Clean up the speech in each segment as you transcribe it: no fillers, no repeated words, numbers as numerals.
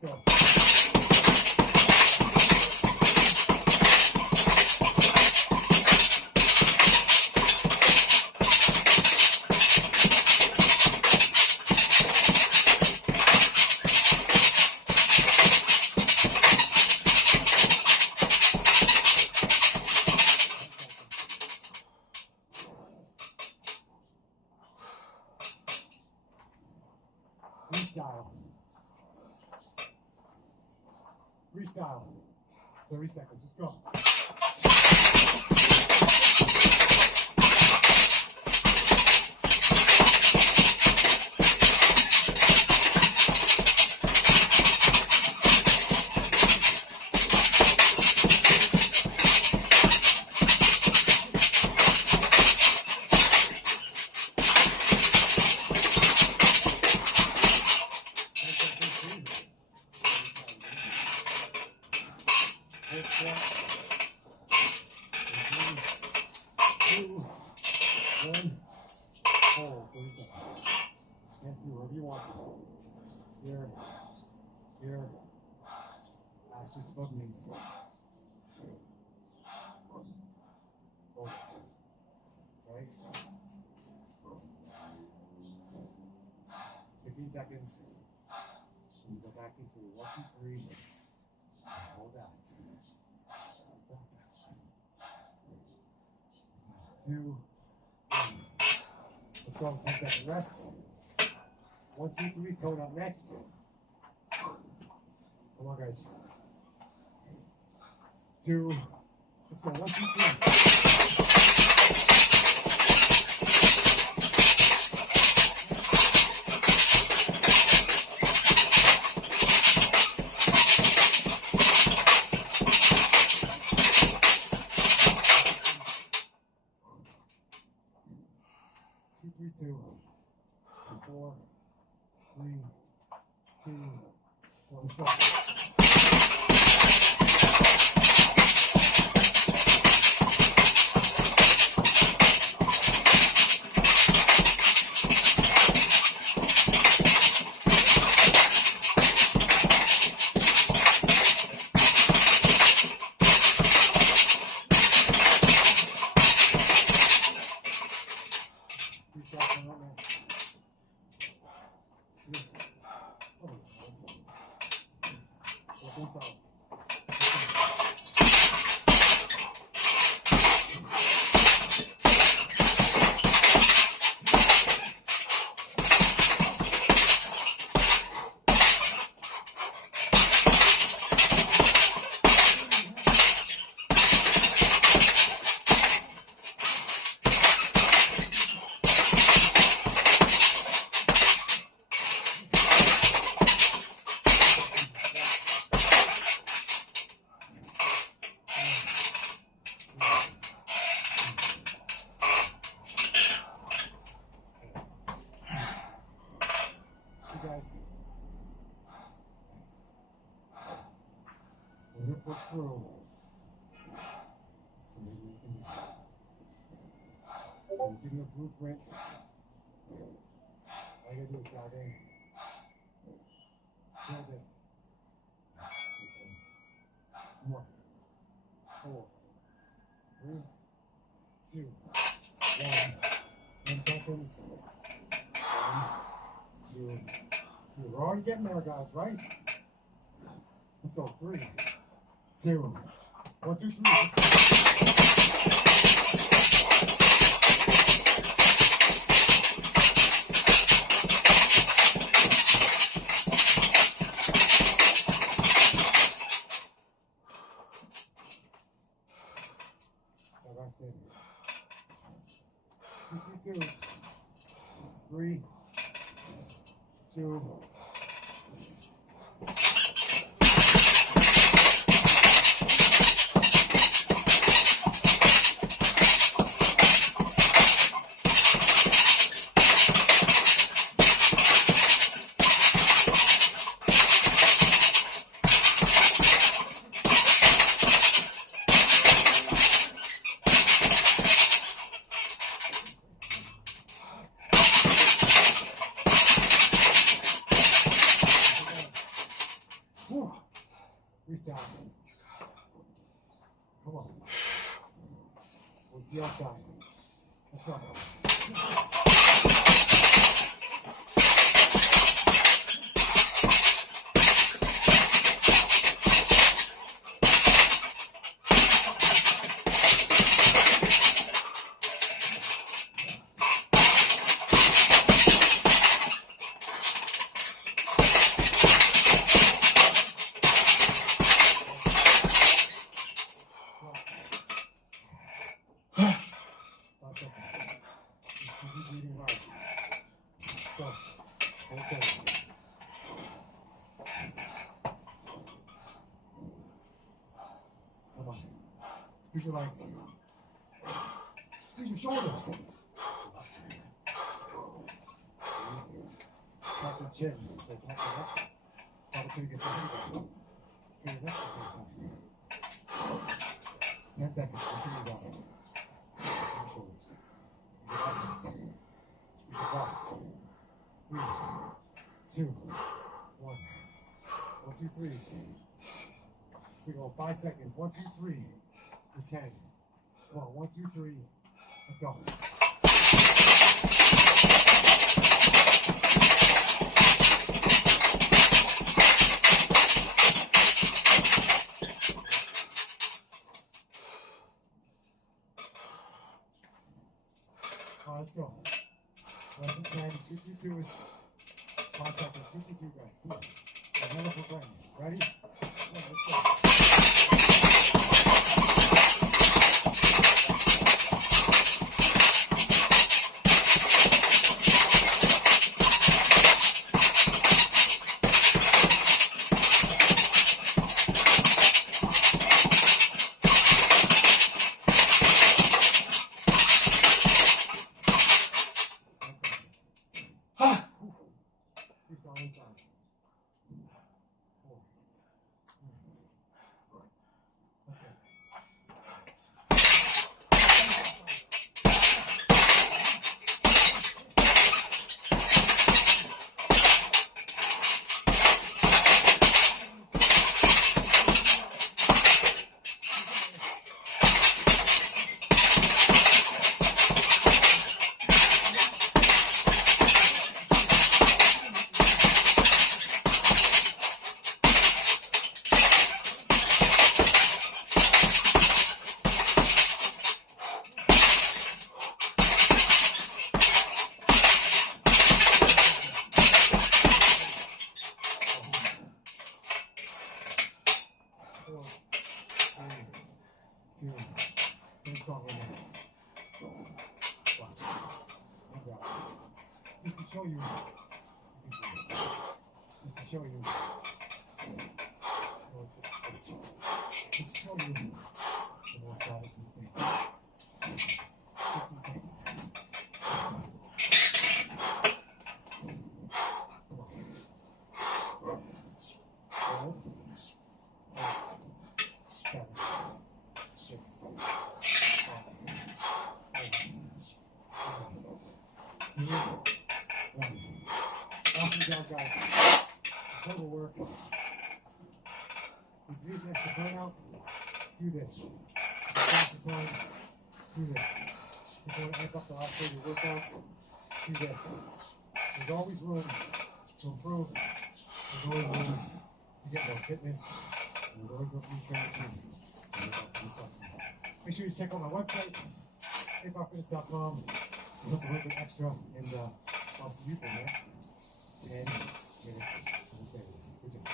Let's go. Freestyle. 30 seconds. Let's go. Wherever you want. Here. That's just above me. Right? 15 seconds. And you go back into 1, 2, 3. Hold that. 2, 1. Let's go. 10-second rest. 1, 2, 3 is coming up next. Come on, guys. 2. Let's go. 1, 2, 3. 2, 3, 2, 4, 3, 2, 1, let's go. Guys, we're going to push through. So maybe we can give you a blueprint. All you gotta do is dive in. Build it. 1, 4, 3, 2, 1. 10 seconds. 1, 2. We're already getting there, guys, right? Let's go. 3, 2, 1, 2, 3. That's it. 2, 3, 2. The outside. Let's go. Squeeze your legs. Squeeze your shoulders. Tap the chin. So tap the neck. Probably could get some heat. Feel your neck at the same time. 10 seconds. Continue that. Your shoulders. Your biceps. Squeeze your quads. 3, 2, 1. 1, 2, 3. We go 5 seconds. 1, 2, 3. 10. Come on, 1, 2, 3. Let's go. All right, let's go. Lesson 10, 2 through 2 is contact with 2 through 2 guys. Come on. Another for Brandon. Ready? Come on, let's go. Awesome job, guys. Total work. If you need this to burn out, do this. If you time, do this. If you want to amp up the last day of your workouts, do this. There's always room to improve. There's always room to get more fitness. There's always room for you to make sure you check out my website, apeoutfitness.com. There's a little bit extra, and I'll see you for next 10 minutes of the stage. Good job.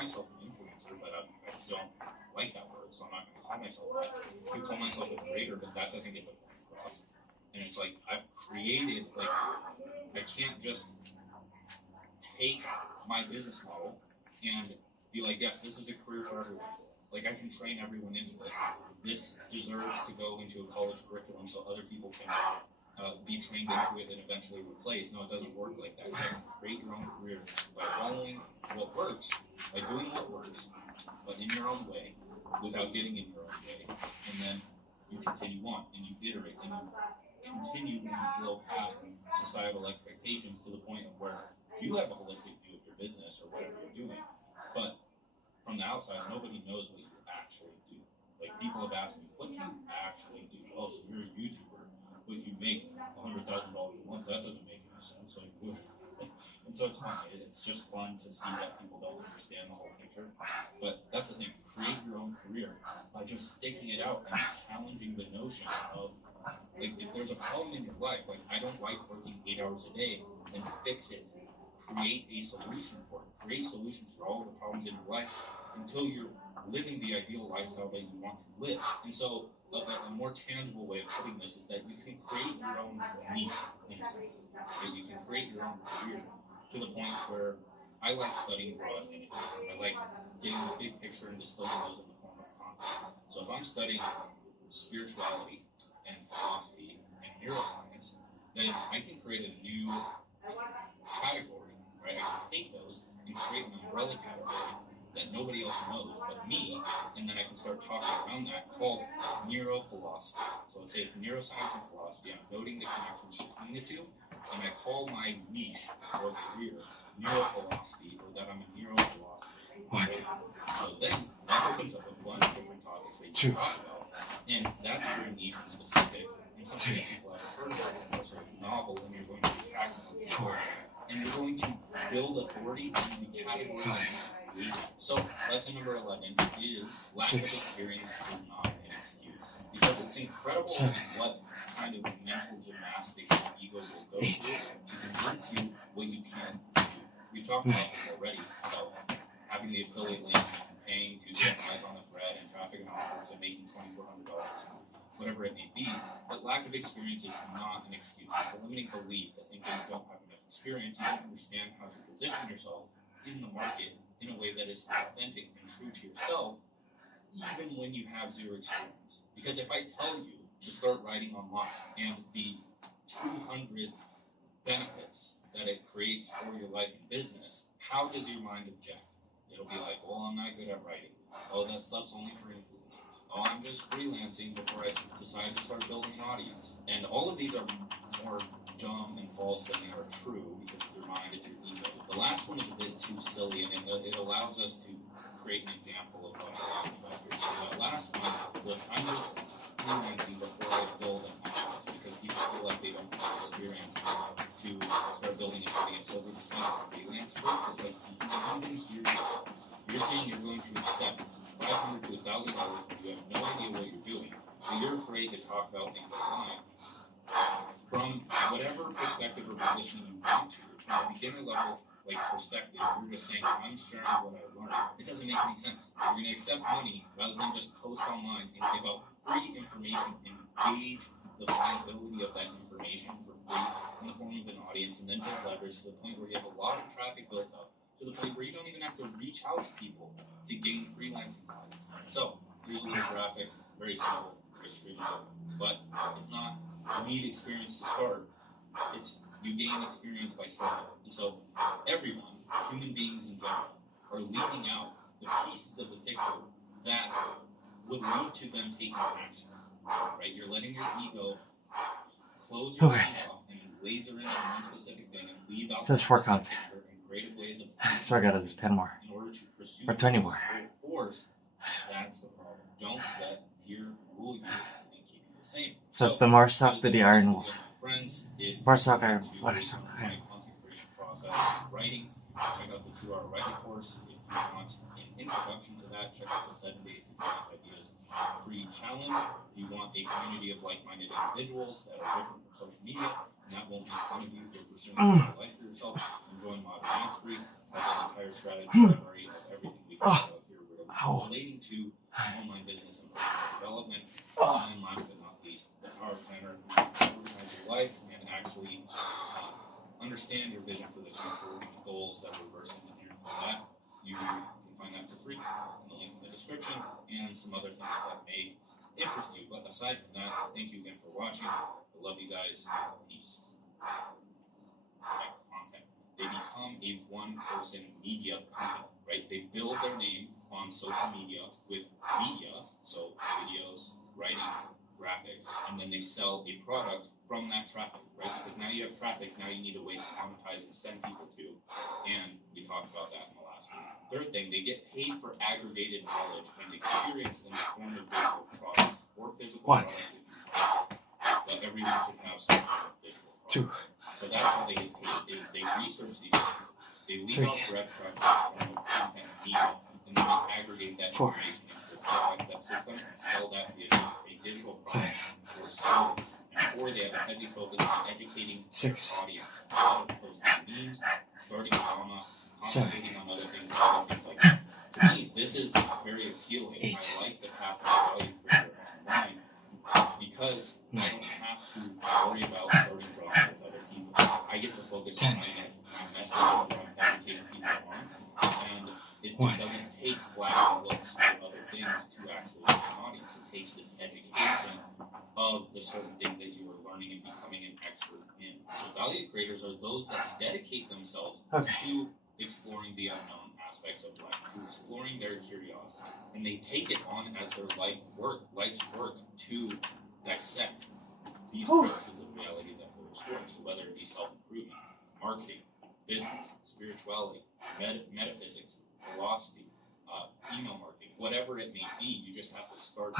myself an influencer, but I don't like that word, so I'm not going to call myself that. I can call myself a creator, but that doesn't get the point across. And it's like, I've created, like, I can't just take my business model and be like, yes, this is a career for everyone. Like, I can train everyone into this. This deserves to go into a college curriculum so other people can be trained into it and eventually replace. No, it doesn't work like that. You have to create your own career by following what works, by doing what works, but in your own way, without getting in your own way. And then you continue on, and you iterate, and you continue and you blow past societal expectations to the point of where you have a holistic view of your business or whatever you're doing, but from the outside, nobody knows what you actually do. Like, people have asked me, what do you actually do? Oh, so you're a YouTuber, but you make $100,000 a month. That doesn't make any sense. Like, and so it's fun. It's just fun to see that people don't understand the whole picture. But that's the thing. Create your own career by just sticking it out and challenging the notion of, like, if there's a problem in your life, like, I don't like working 8 hours a day, then fix it. Create a solution for it. Create solutions for all the problems in your life until you're living the ideal lifestyle that you want to live. And so a more tangible way of putting this is that you can create your own niche in a sense. That you can create your own career to the point where I like studying broad niches. I like getting the big picture and distilling those in the form of content. So if I'm studying spirituality and philosophy and neuroscience, then I can create a new category, right? I can take those and create an umbrella category that nobody else knows but me, and then I can start talking around that called neurophilosophy. So let's say it's neuroscience and philosophy. I'm noting the connections between the two, and I call my niche or career neurophilosophy, or that I'm a neurophilosopher. Right? So then that opens up a bunch of different topics that you can talk about, and that's very niche and specific, and something that people haven't heard about. So it's novel, and you're going to attract more. And you're going to build authority in the category that you create. So lesson number 11 is lack of experience is not an excuse. Because it's incredible what kind of mental gymnastics your ego will go through to convince you what you can do. We've talked about this already, about having the affiliate link and paying to get eyes on the thread and traffic and offers and making $2,400, whatever it may be. But lack of experience is not an excuse. It's a limiting belief that thinking you don't have enough experience, you don't understand how to position yourself in the market in a way that is authentic and true to yourself, even when you have zero experience. Because if I tell you to start writing online and the 200 benefits that it creates for your life and business, how does your mind object? It'll be like, well, I'm not good at writing. Oh, that stuff's only for influencers. Oh, I'm just freelancing before I decide to start building an audience. And all of these are more dumb and false than they are true, because your mind is your ego. The last one is a bit too silly, and it allows us to create an example of what I'm talking about here. So that last one was, I'm just freelancing before I build an audience, because people feel like they don't have experience to start building an audience. So they decide to freelance first. It's like, you can't even hear yourself. You're saying you're going to accept $500 to $1,000 when you have no idea what you're doing, but you're afraid to talk about things online. From whatever perspective or position you want to, from a beginner level perspective, you're just saying, I'm sharing what I learned. It doesn't make any sense. You're going to accept money rather than just post online and give out free information and gauge the viability of that information for free in the form of an audience, and then build leverage to the point where you have a lot of traffic built up, to the point where you don't even have to reach out to people to gain freelancing clients. So here's a little graphic, very simple, very straightforward, but it's not you need experience to start. It's you gain experience by starting. And so everyone, human beings in general, are leaving out the pieces of the picture that would lead to them taking action. Right? You're letting your ego close your mind off and laser in on one specific thing and leave out the picture and creative ways of so I gotta do 10 more. In order to pursue or 20 more. Force, that's the problem. Don't let fear rule you and keep you the same. So it's the MARSOC to the Iron Wolf. MARSOC Iron Wolf. MARSOC Iron Wolf. Writing, check out the 2-hour writing course. If you want an introduction to that, check out the 7 days to Genius Ideas free challenge. If you want a community of like-minded individuals that are different from social media and that won't make fun of you for pursuing a life for yourself, and join Modern Mastery, has an entire strategy summary of everything we here Ow. relating to online business and personal development. And last but not least, the Power Planner, organize your life and actually understand your vision for the future, goals that reverse engineer from that. You can find that for free in the link in the description and some other things that may interest you. But aside from that, thank you again for watching. I love you guys. Peace. Content. They become a one-person media company, right? They build their name on social media with media, so videos, writing, graphics, and then they sell a product from that traffic, right? Because now you have traffic, now you need a way to monetize and send people to, and we talked about that in the last one. Third thing, they get paid for aggregated knowledge and experience in the form of digital products or physical products if you want. But everyone should have some sort of digital products. So that's how they get paid, is they research these things, they leave out direct traffic in the form of content and media, and then they aggregate that information into a step-by-step system and sell that via a digital product or service. Or they have a heavy focus on educating their audience. A lot of posting memes, starting drama, commentating on other things like that. To me, this is very appealing. I like the path of value creator online because I don't have to worry about starting drama with other people. I get to focus on my message that I'm educating people on, and it doesn't take flashy looks or other things to actually reach an audience. It takes this education of the certain things that you are learning and becoming an expert in. So value creators are those that dedicate themselves to exploring the unknown aspects of life, to exploring their curiosity, and they take it on as their life's work to dissect these purposes of reality that they're exploring. So whether it be self-improvement, marketing, business, spirituality, metaphysics, philosophy, email marketing, whatever it may be, you just have to start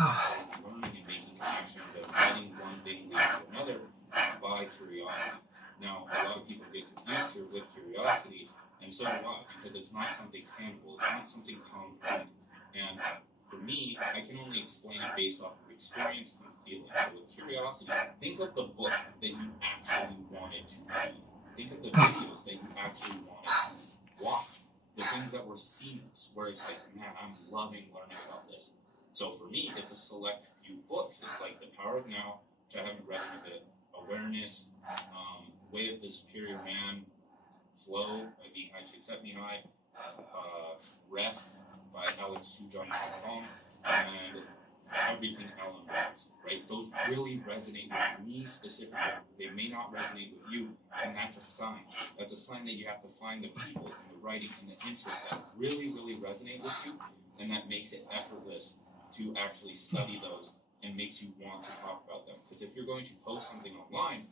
learning and making connections and letting one thing lead to another by curiosity. Now, a lot of people get confused here with curiosity, and so do I, because it's not something tangible, it's not something concrete. And for me, I can only explain it based off of experience and feeling. So with curiosity, think of the book that you actually wanted to read. Think of the videos that you actually wanted to watch. The things that were seamless, where it's like, man, I'm loving learning about this. So for me, it's a select few books. It's like The Power of Now, which I haven't read in a bit, Awareness, Way of the Superior Man, Flow by Mihai Csikszentmihalyi, Rest by Alex Sujan.com, and Everything Alan Watts, right? Those really resonate with me specifically. They may not resonate with you, and that's a sign. That's a sign that you have to find the people and the writing and the interests that really, really resonate with you, and that makes it effortless to actually study those and makes you want to talk about them. Because if you're going to post something online,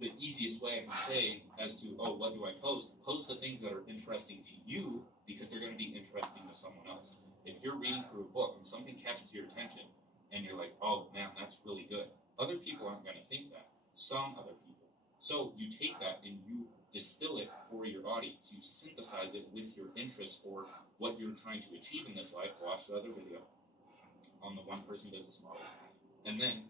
the easiest way I can say as to, oh, what do I post? Post the things that are interesting to you because they're going to be interesting to someone else. If you're reading through a book and something catches your attention and you're like, oh man, that's really good, other people aren't going to think that. Some other people. So you take that and you distill it for your audience. You synthesize it with your interests or what you're trying to achieve in this life. Watch the other video on the one-person business model. And then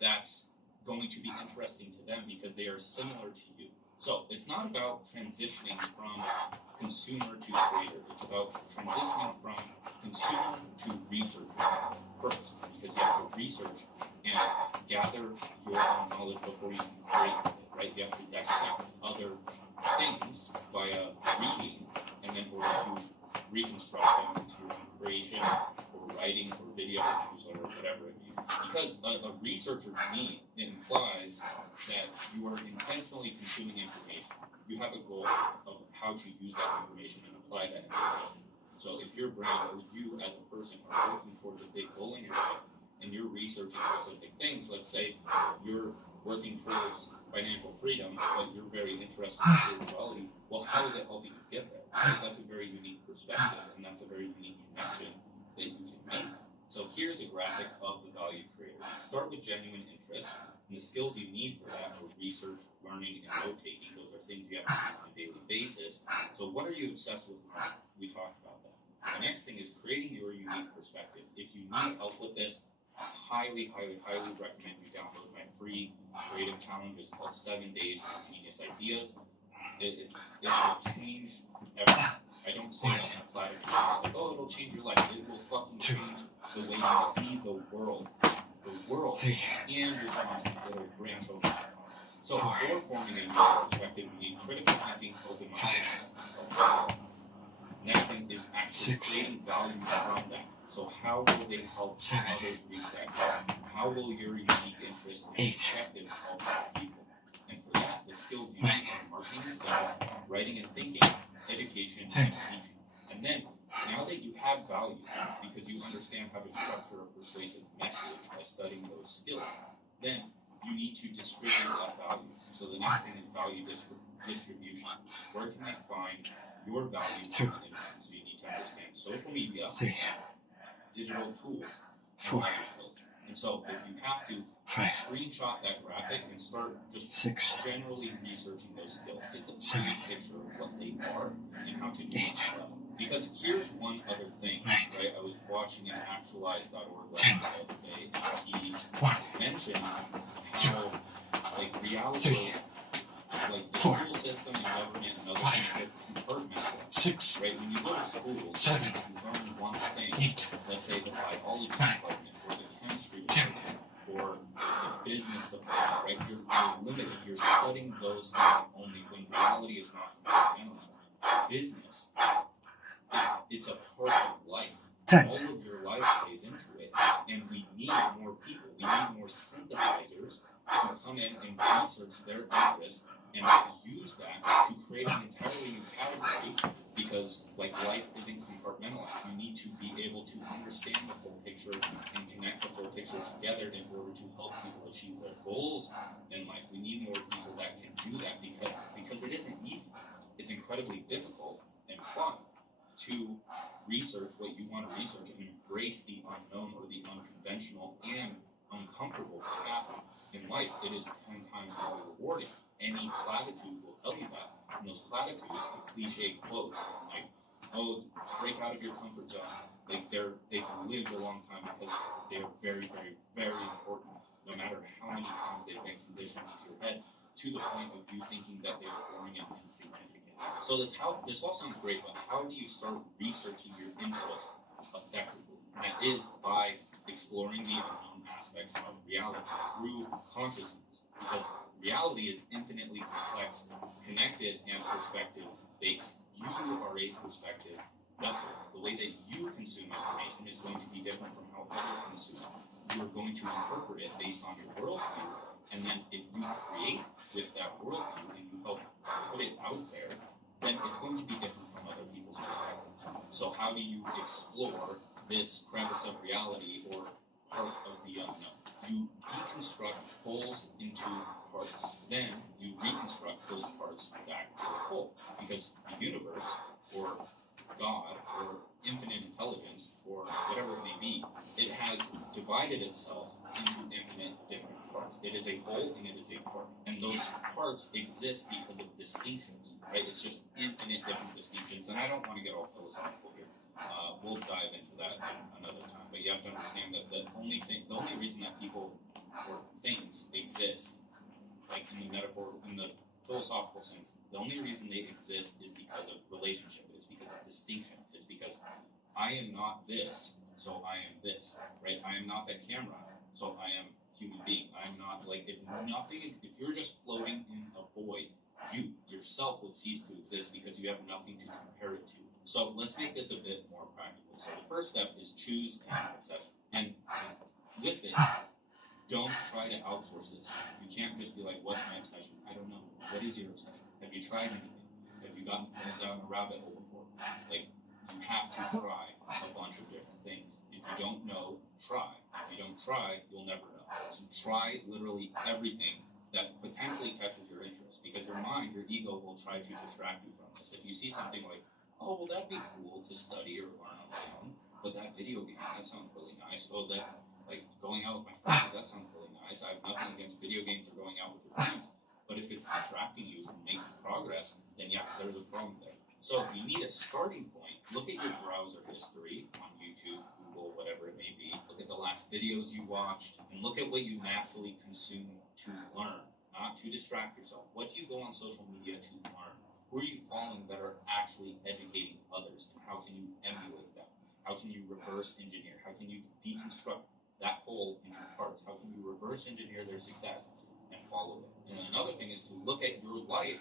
that's going to be interesting to them because they are similar to you. So it's not about transitioning from consumer to creator. It's about transitioning from consumer to researcher first, because you have to research and gather your own knowledge before you can create with it, right? You have to dissect other things via reading and then order to reconstruct them into your own creation or writing or video or whatever it may be. Because a researcher to me implies that you are intentionally consuming information. You have a goal of how to use that information and apply that information. So if your brain or you as a person are working towards a big goal in your life and you're researching specific things, let's say you're working towards financial freedom, but you're very interested in spirituality, well, how is it helping you get there? Because that's a very unique perspective and that's a very unique connection that you can make. So here's a graphic of the value creator. Start with genuine interest, and the skills you need for that are research, learning, and note-taking. Those are things you have to do on a daily basis. So what are you obsessed with learning? We talked about that. The next thing is creating your unique perspective. If you need help with this, I highly, highly, highly recommend you download my free creative challenge. It's called 7 Days to Genius Ideas. It will change everything. I don't say that in a platitude. It's like, oh, it'll change your life. It will fucking change the way you see the world. The world and your content little branch over. So before forming a new perspective, you need critical thinking, open-mindedness, and self-control. Next thing is actually creating value from that. So how will they help others reach that goal? How will your unique interests and perspectives help other people? And for that, the skills you need are marketing and sales, writing and thinking, education, and teaching. And then, now that you have value, because you understand how to structure a persuasive message by studying those skills, then you need to distribute that value. So the next thing is value distribution. Where can I find your value? So you need to understand social media, digital tools, and knowledge building. And so if you have to screenshot that graphic and start just generally researching those skills, get the full picture of what they are and how to do it well. Because here's one other thing, right? I was watching an actualize.org lesson the other day, and he mentioned how, like, reality, like the school system and government and other things get compartmentalized, right? When you go to school, you learn one thing, let's say the biology department or the chemistry department or the business department, right? You're limited. You're studying those things only when reality is not compartmentalized. Business, it's a part of life. All of your life plays into it, and we need more people. We need more synthesizers to come in and research their interests and use that to create an entirely new category, because like life isn't compartmentalized. You need to be able to understand the full picture and connect the full picture together in order to help people achieve their goals in life. We need more people that can do that because it isn't easy. It's incredibly difficult and fun to research what you want to research and embrace the unknown or the unconventional and uncomfortable path in life. It is 10 times more rewarding. Any platitude will tell you that. And those platitudes, the cliche quotes, like, oh, break out of your comfort zone. Like they've lived a long time because they're very, very, very important, no matter how many times they've been conditioned into your head, to the point of you thinking that they are boring and insignificant. So this all sounds great, but how do you start researching your interests effectively? And that is by exploring the unknown aspects of reality through consciousness, because reality is infinitely complex, connected, and perspective-based. You are a perspective vessel. The way that you consume information is going to be different from how others consume it. You are going to interpret it based on your worldview, and then if you create with that worldview and you help put it out there, then it's going to be different from other people's perspectives. So how do you explore this crevice of reality or part of the unknown? You deconstruct wholes into parts. Then you reconstruct those parts back to the whole. Because the universe, or God, or infinite intelligence, or whatever it may be, it has divided itself into infinite different parts. It is a whole and it is a part. And those parts exist because of distinctions, right? It's just infinite different distinctions. And I don't want to get all philosophical here. We'll dive into that another time. But you have to understand that the only reason that people or things exist, like in the philosophical sense, the only reason they exist is because of relationship. It's because of distinction. It's because I am not this, so I am this, right? I am not that camera, so I am human being. I'm not like if you're just floating in a void, you yourself would cease to exist because you have nothing to compare it to. So let's make this a bit more practical. So the first step is choose an obsession. And with it, don't try to outsource this. You can't just be like, what's my obsession? I don't know. What is your obsession? Have you tried anything? Have you gotten down a rabbit hole before? Like, you have to try a bunch of different things. If you don't know, try. If you don't try, you'll never know. So try literally everything that potentially catches your interest, because your mind, your ego will try to distract you from this. If you see something like, oh, well, that'd be cool to study or learn on my own, but that video game, that sounds really nice. Oh, that, like, going out with my friends, that sounds really nice. I have nothing against video games or going out with your friends, but if it's distracting you from making progress, then yeah, there's a problem there. So if you need a starting point, look at your browser history on YouTube, Google, whatever it may be. Look at the last videos you watched, and look at what you naturally consume to learn, not to distract yourself. What do you go on social media to learn? Who are you following that are actually educating others? And how can you emulate them? How can you reverse engineer? How can you deconstruct that whole into parts? How can you reverse engineer their success and follow it? And another thing is to look at your life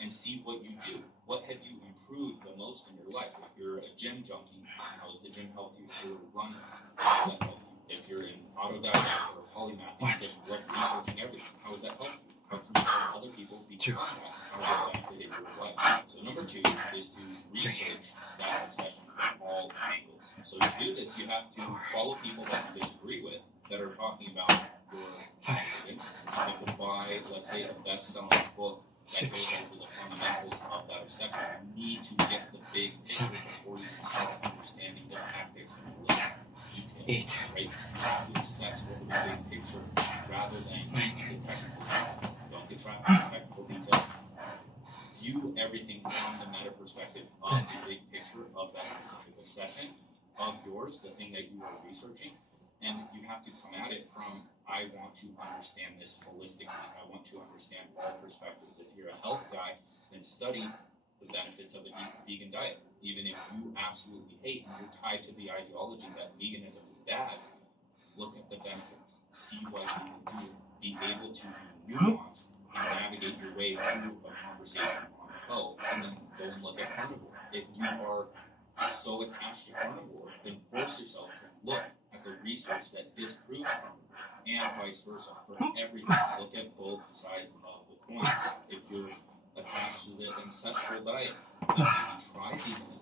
and see what you do. What have you improved the most in your life? If you're a gym junkie, how does the gym help you? If you're a runner, how does that help you? If you're an autodidact or a polymath and you just love researching everything, how does that help you? How can you help other people become that? How does that benefit in your life? So number 2 is to research that obsession from all angles. So to do this, you have to follow people that you disagree with that are talking about your confidence. You have to buy, let's say, a best-selling book that goes over the fundamentals of that obsession. You need to get the big picture before you can start understanding the tactics and the little details. Right? You have to obsess over the big picture rather than the technical details. Don't get trapped in the technical details. View everything from the meta perspective of the big picture of that specific obsession of yours, the thing that you are researching, and you have to come at it from, I want to understand this holistically. I want to understand all perspectives. If you're a health guy, then study the benefits of a vegan diet. Even if you absolutely hate and you're tied to the ideology that veganism is bad, look at the benefits. See what you can do. Be able to be nuanced and navigate your way through a conversation on health, and then go and look at carnivore. If you are so attached to carnivore, then force yourself to look at the research that disproves carnivore, and vice versa. For everything, look at both sides of the coin. If you're attached to the ancestral diet, then maybe try veganism.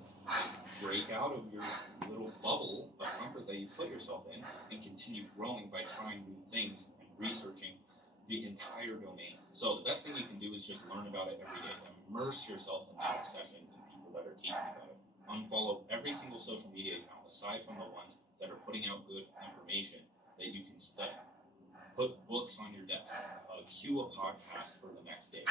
Break out of your little bubble of comfort that you put yourself in, and continue growing by trying new things and researching the entire domain. So the best thing you can do is just learn about it every day. Immerse yourself in that obsession and people that are teaching about it. Unfollow every single social media account aside from the ones that are putting out good information that you can study. Put books on your desk. Cue a podcast for the next day.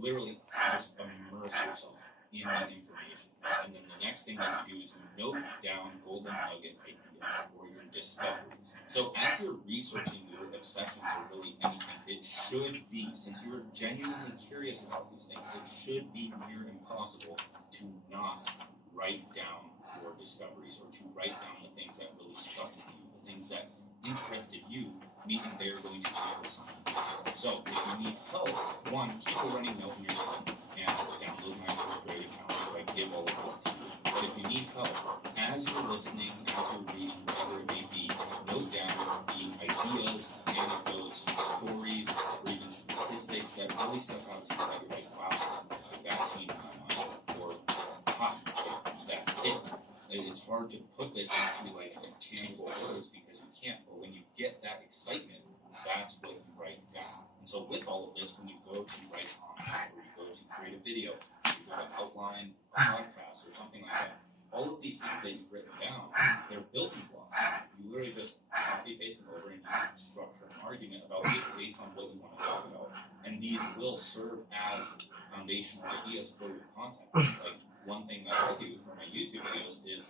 Literally, just immerse yourself in that information. And then the next thing that you do is you note down golden nugget ideas or your discoveries. So as you're researching your obsessions or really anything, it should be, since you're genuinely curious about these things, it should be near impossible to not write down your discoveries or to write down the things that really stuck with you, the things that interested you, meaning they're going to share with someone else. So if you need help, one, keep a running note in your phone and download my first grade account so I give all of this to you. But if you need help, as you're listening, as you're reading, whatever it may be, note down the ideas, anecdotes, stories, or even statistics that really stuck out to you that you're like, wow, that changed my mind, or that's it. It's hard to put this into like tangible words because you can't, but when you get that excitement, that's what you write down. And so with all of this, when you go to write content, or you go to create a video, or you go to outline a podcast or something like that, all of these things that you've written down, they're building blocks. You literally just copy, paste them over, and you structure an argument about it based on what you want to talk about. And these will serve as foundational ideas for your content. Like one thing that I do for my YouTube videos is,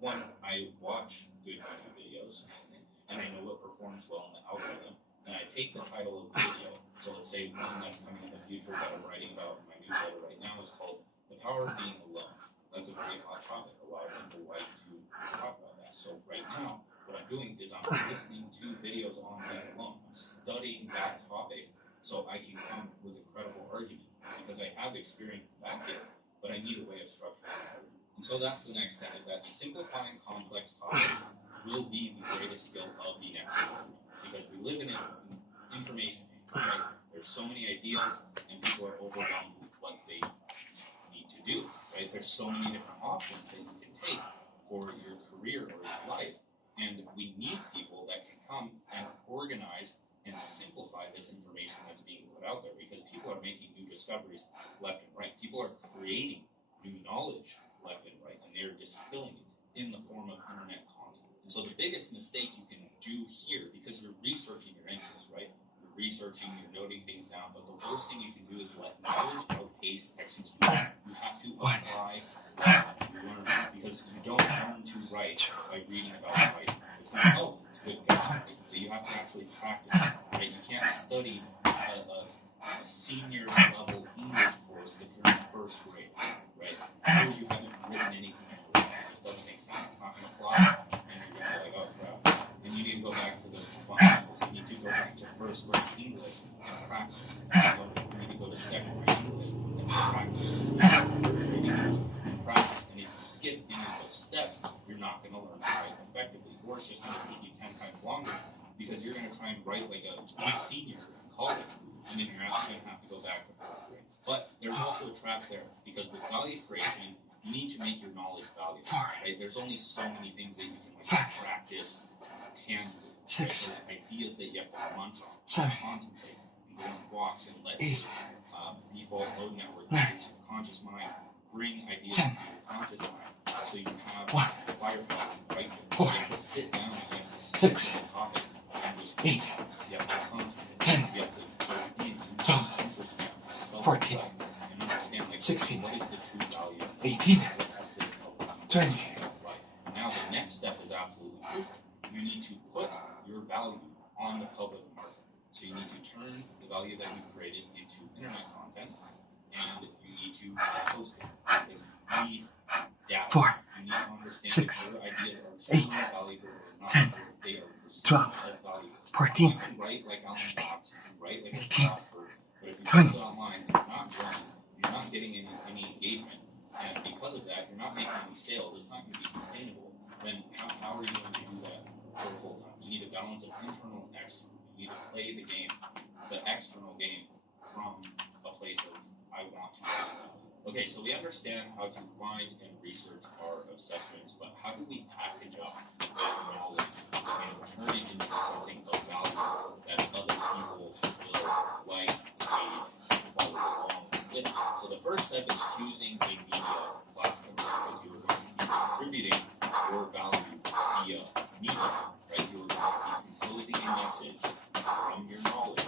one, I watch good YouTube videos, and I know what performs well in the algorithm, and I take the title of the video. So let's say one that's coming in the future that I'm writing about in my newsletter right now is called The Power of Being Alone. That's a very hot topic. A lot of people like to talk about that. So right now, what I'm doing is I'm listening to videos on being alone. I'm studying that topic so I can come with a credible argument, because I have experience back it, but I need a way of structuring it. And so that's the next step, is that simplifying complex topics will be the greatest skill of the next generation, because we live in an information age, right? There's so many ideas, and people are overwhelmed with what they need to do, right? There's so many different options that you can take for your career or your life, and we need people that can come and organize and simplify this information that's being put out there, because people are making new discoveries left and right. People are creating new knowledge left and right, and they're distilling it in the form of internet content. And so the biggest mistake you can do here, because you're researching your interests, right? You're researching, you're noting things down, but the worst thing you can do is let knowledge outpace execution. You have to apply what you learn, because you don't learn to write by reading about writing. It's going to help, it's good, but you have to actually practice, right? You can't study a senior level English course post if you're in first grade, right? Or you haven't written anything at all. It just doesn't make sense. It's not going to fly. And you're going to be like, oh, crap. And you need to go back to the fundamentals. You need to go back to first grade English and practice. So you need to go to second grade English and practice. Third grade English and practice. And if you skip any of those steps, you're not going to learn to write effectively. Or it's just going to take you 10 times longer because you're going to try and write like a senior in college. And then you're actually going to have to go back to fourth grade. But there's also a trap there because with value creation, you need to make your knowledge valuable. Right? There's only so many things that you can practice tangibly. Right? There's ideas that you have to munch on, contemplate, and go on walks and let your default mode network, your subconscious mind, bring ideas into your conscious mind so you have firepower right there. You have to sit down and you have to sit on the topic and just you have to contemplate. You have to 14, 16, 18, 20. Now the next step is absolutely crucial. You need to put your value on the public market. So you need to turn the value that you've created into internet content, and you need to post it. You need data. 4, you need to understand 6, your ideas are 8, valuable or not. 10, they are 12, as valuable. 14, you can write like Alan Fox, you can write like 18, a but if you 20. post it online, it's not growing. You're not getting any engagement, and because of that, you're not making any sales. It's not going to be sustainable. Then how are you going to do that for full time? You need a balance of internal and external. You need to play the game, the external game, from a place of I want to. Okay, so we understand how to find and research our obsessions, but how do we package up that knowledge and turn it into something of value that other people will like, engage, follow along with? So the first step is choosing a media platform because you are going to be distributing your value via media, right? You are going to be composing a message from your knowledge,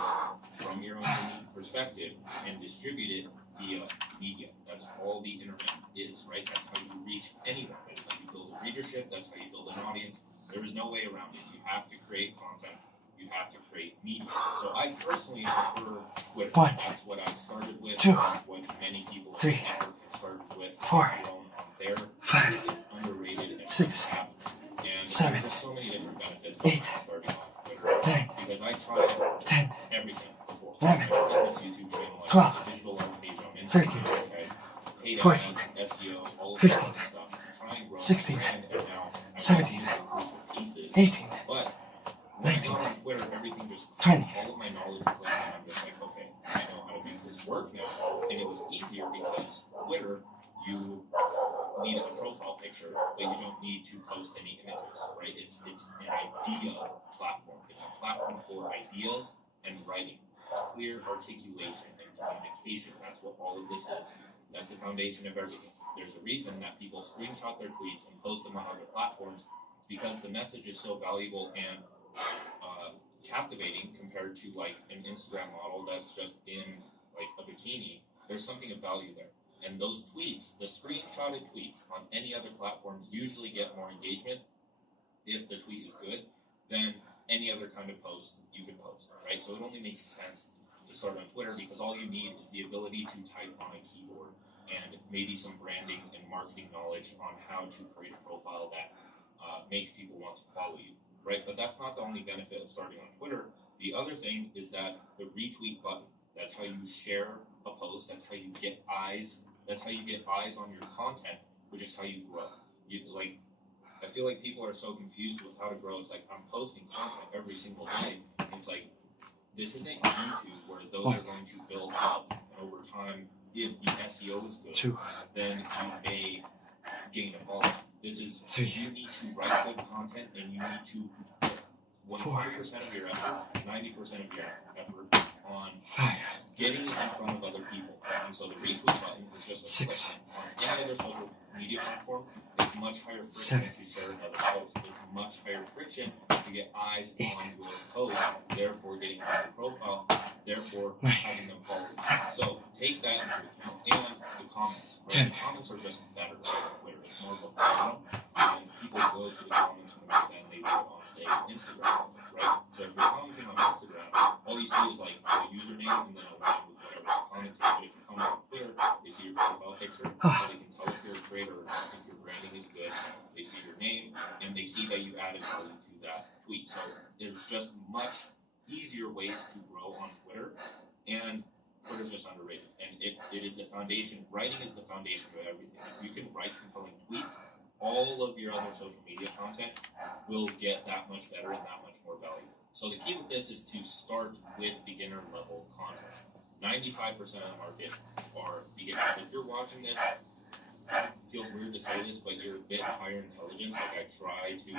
from your own unique perspective, and distribute it via media. That's all the internet is, right? That's how you reach anyone. That's how you build a readership. That's how you build an audience. There is no way around it. You have to create content. You have to create media. So I personally prefer Twitter. That's what I started with. 2, That's what many people 3, have started with. 4, On there. 5, It's underrated and 6, and 7, there's so many different benefits 8, starting on Twitter 9, because I tried 10, everything before. 11, I did this YouTube channel, I 12, did a digital art page on Instagram, 13, okay? Paid 14, ads, SEO, all of 15, that stuff. Try and grow 16, my brand, and now I 17, use the crucial pieces. 18, But when I 19, got on Twitter, everything just 20. all of my knowledge was like, and I'm just like, okay, I know how to make this work now. And it was easier because Twitter, you need a profile picture, but you don't need to post any images, right? It's an idea platform. It's a platform for ideas and writing, clear articulation and communication. That's what all of this is. That's the foundation of everything. There's a reason that people screenshot their tweets and post them on other platforms because the message is so valuable and captivating compared to like an Instagram model that's just in like a bikini. There's something of value there. And those tweets, the screenshotted tweets on any other platform usually get more engagement if the tweet is good than any other kind of post you can post, right? So it only makes sense to start on Twitter because all you need is the ability to type on a keyboard and maybe some branding and marketing knowledge on how to create a profile that makes people want to follow you, right? But that's not the only benefit of starting on Twitter. The other thing is that the retweet button, that's how you share a post, that's how you get eyes. That's how you get eyes on your content, which is how you grow. I feel like people are so confused with how to grow. It's like I'm posting content every single day. And it's like this isn't YouTube where those are going to build up, and over time, if the SEO is good, 2, then you may gain a following. This is 3, you need to write good content, and you need to put 100% of your effort, 90% of your effort on 5, getting it in front of other people. And so the retweet button is just a 6, click. On any other social media platform, it's much higher friction 7, to share another post. It's much higher friction to get eyes 8, on your post, therefore getting on your profile, therefore 9, having them follow you. So take that into account. And the comments, right? 10. The comments are just better on Twitter. It's more of a forum, and people go to the comments more than they would on, say, Instagram, right? So if you're commenting on Instagram, all you see is like the username and then a line with whatever's commenting. But if you comment on Twitter, that you added value to that tweet. So there's just much easier ways to grow on Twitter, and Twitter's just underrated. And it is the foundation. Writing is the foundation of everything. If you can write compelling tweets, all of your other social media content will get that much better and that much more valuable. So the key with this is to start with beginner level content. 95% of the market are beginners. If you're watching this, it feels weird to say this, but you're a bit higher intelligence. Like, I try to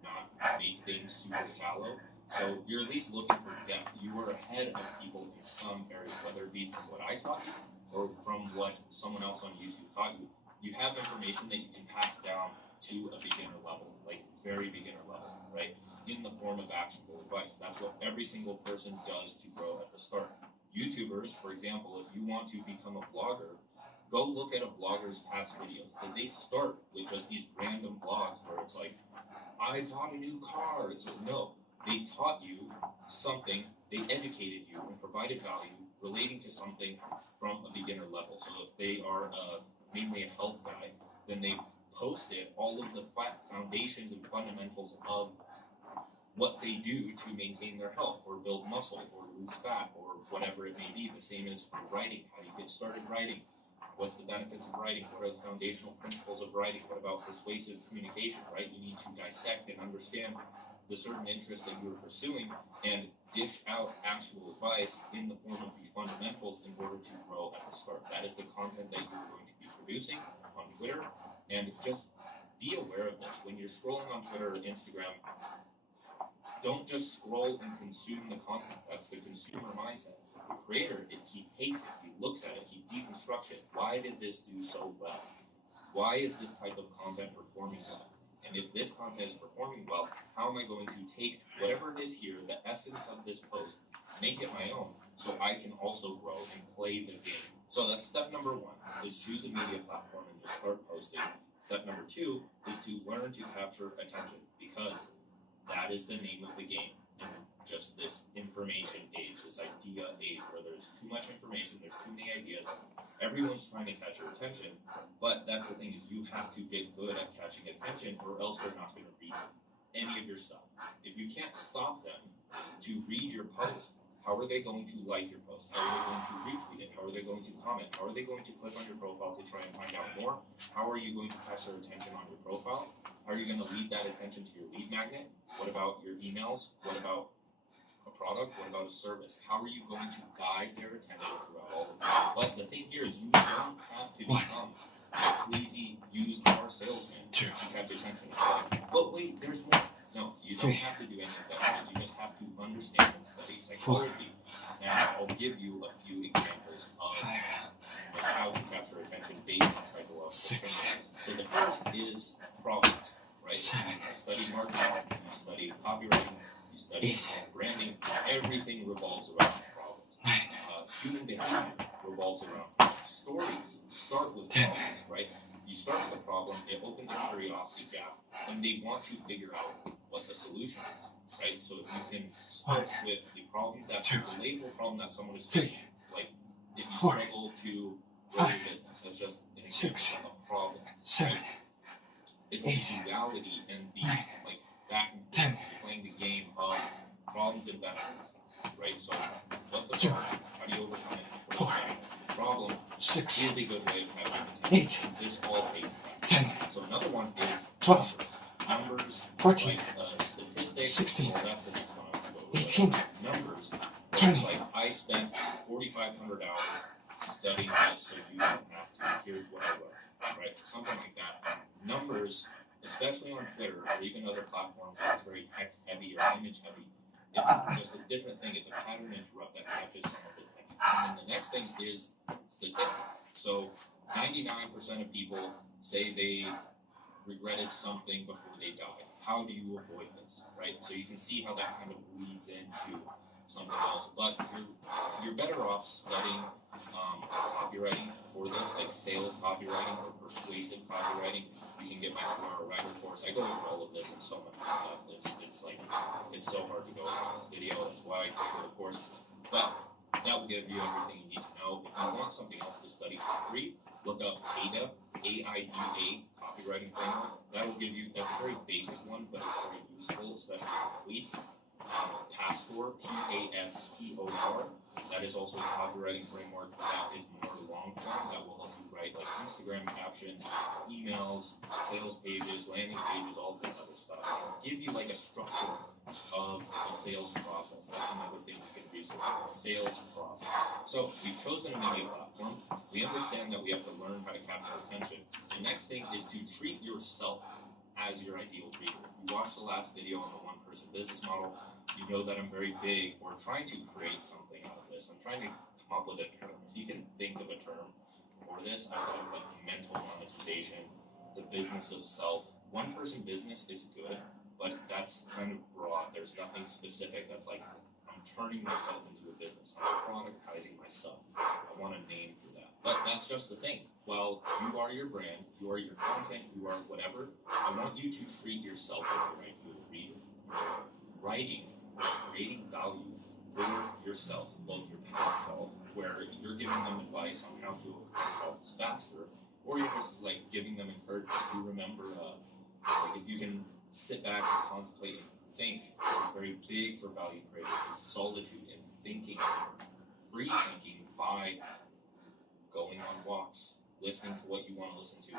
not make things super shallow. So you're at least looking for depth. You are ahead of people in some areas, whether it be from what I taught you or from what someone else on YouTube taught you. You have information that you can pass down to a beginner level, like very beginner level, right? In the form of actionable advice. That's what every single person does to grow at the start. YouTubers, for example, if you want to become a vlogger, go look at a vlogger's past videos. Did they start with just these random vlogs where it's like, I bought a new car? It's like, no. They taught you something, they educated you and provided value relating to something from a beginner level. So if they are mainly a health guy, then they posted all of the foundations and fundamentals of what they do to maintain their health or build muscle or lose fat or whatever it may be. The same as for writing. How do you get started writing? What's the benefits of writing? What are the foundational principles of writing? What about persuasive communication, right? You need to dissect and understand the certain interests that you're pursuing and dish out actual advice in the form of these fundamentals in order to grow at the start. That is the content that you're going to be producing on Twitter. And just be aware of this. When you're scrolling on Twitter or Instagram, don't just scroll and consume the content. That's the consumer mindset. The creator, he takes it, he looks at it, he deconstructs it. Why did this do so well? Why is this type of content performing well? And if this content is performing well, how am I going to take whatever it is here, the essence of this post, make it my own, so I can also grow and play the game? So that's step number one, is choose a media platform and just start posting. Step number two is to learn to capture attention, because that is the name of the game in just this information age, this idea age, where there's too much information, there's too many ideas, everyone's trying to catch your attention. But that's the thing, is you have to get good at catching attention, or else they're not going to read any of your stuff. If you can't stop them to read your post, how are they going to like your post? How are they going to retweet it? How are they going to comment? How are they going to click on your profile to try and find out more? How are you going to catch their attention on your profile? How are you going to lead that attention to your lead magnet? What about your emails? What about a product? What about a service? How are you going to guide their attention throughout all of that? But the thing here is, you don't have to become a sleazy used car salesman to catch attention. But wait, there's more. No, you don't have to do any of that. You just have to understand and study psychology. And I'll give you a few examples of how to capture attention based on psychological principles. So the first is problems, right? You study marketing, you study copywriting, you study branding. Everything revolves around problems. Human behavior revolves around problems. Stories start with problems, right? You start with a problem, it opens a curiosity gap, and they want to figure out what the solution is, right? So if you can start with the problem, that's the relatable problem that someone is facing. Like, if you struggle to grow your business, that's just an example of a problem. Right? It's the duality and the, like, back and forth, playing the game of problems and benefits, right? So what's the problem? How do you overcome it? The problem is a good way of having attention. This all takes time. So another one is 12, numbers, 14, like statistics. 16, Well, that's the next one I'm going to go 18, with. Numbers. 20. Like, I spent 4,500 hours studying this, so you don't have to. Here's what I learned, right? Something like that. Numbers, especially on Twitter or even other platforms that are very text heavy or image heavy, it's just a different thing. It's a pattern interrupt that catches someone's attention. And then the next thing is statistics. So 99% of people say they regretted something before they died. How do you avoid this, right? So you can see how that kind of leads into something else. But you're better off studying copywriting for this, like sales copywriting or persuasive copywriting. You can get my 4-hour writer course. I go over all of this in so much stuff. It's so hard to go over this video. That's why I created the course. But that will give you everything you need to know. If you want something else to study for free, look up AIDA, AIDA copywriting framework. That will give you, that's a very basic one, but it's athletes. Pastor, Pastor, that is also a copywriting framework that is more long form that will help you write like Instagram captions, emails, sales pages, landing pages, all this other stuff. And give you like a structure of the sales process. That's another thing we can do. So the sales process. So we've chosen a media platform. We understand that we have to learn how to capture attention. The next thing is to treat yourself as your ideal reader. If you watched the last video on the one-person business model, you know that I'm very big or trying to create something out of this. I'm trying to come up with a term. If you can think of a term for this, I call it like mental monetization, the business of self. One-person business is good, but that's kind of broad. There's nothing specific that's like, I'm turning myself into a business. I'm productizing myself. I want a name for that. But that's just the thing. Well, you are your brand, you are your content, you are whatever. I want you to treat yourself as your ideal reader. Writing, creating value for yourself, both your past self, where you're giving them advice on how to accomplish results faster, or you're just like giving them encouragement. You remember, like if you can sit back and contemplate and think, very big for value creators is solitude and thinking, free thinking by going on walks, listening to what you want to listen to,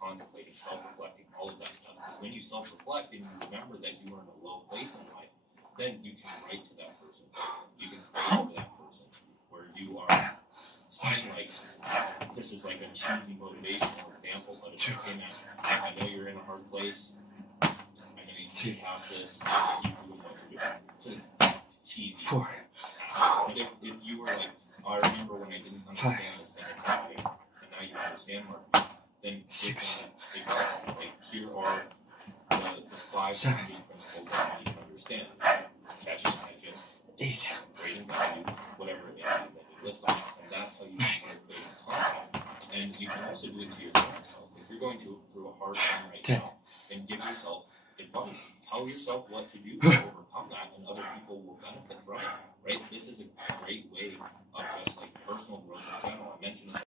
contemplating, self-reflecting, all of that stuff. Because when you self-reflect and you remember that you are in a low place in life, then you can write to that person. You can pray for that person. Where you are saying like, this is like a cheesy motivational example, but it's like, hey man, I know you're in a hard place. I know you see past this. You know what to do. It's like cheesy. 4. But if you were like, oh, I remember when I didn't understand this thing in marketing, and now you understand marketing, then 6. Like here are the 5 principles that you need to understand. Catching attention, 8. creating value, whatever it is that you list on. And that's how you can start creating content. And you can also do it to your current self. If you're going through a hard time right now, then give yourself advice. Tell yourself what to do to overcome that and